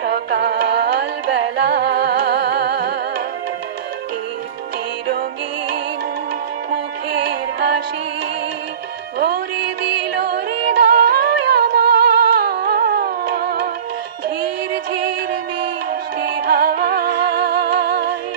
সকাল বেলা একটি রঙিন মুখের হাসি ভরে দিল হৃদয় আমার ঝির ঝির মিষ্টি হাওয়ায়।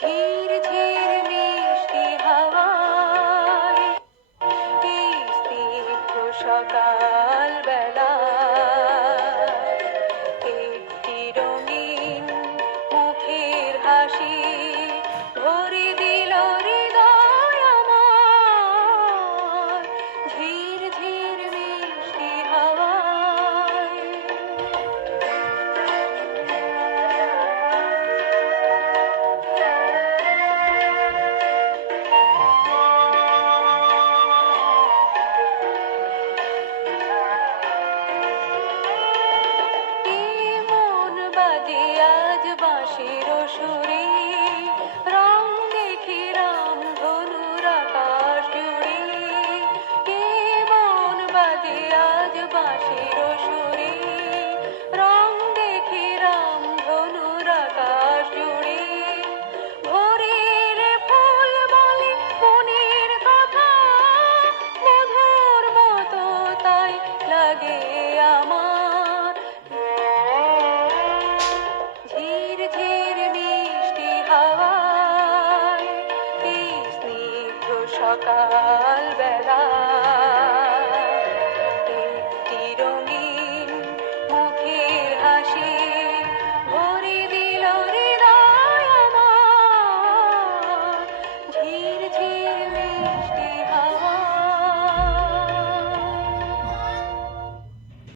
ঝির ঝির মিষ্টি হাওয়ায় এই স্নিগ্ধ সকাল বেলা একটি রঙিন মুখের হাসি ভরে দিল হৃদয় আমার ঝির ঝির মিষ্টি হাওয়ায়। আজ বাঁশির সুরে রং দেখি রাম ধনুর আকাশ জুড়ে কেমন বাজে আজ বাঁশির সুরে রং দেখি রাম ধনুর আকাশ জুড়ে ভোরের ফুল বলে মনের কথা মধুর মতো তাই লাগে আমার ঝির ঝির মিষ্টি হাওয়ায় এই স্নিগ্ধ সকাল বেলা।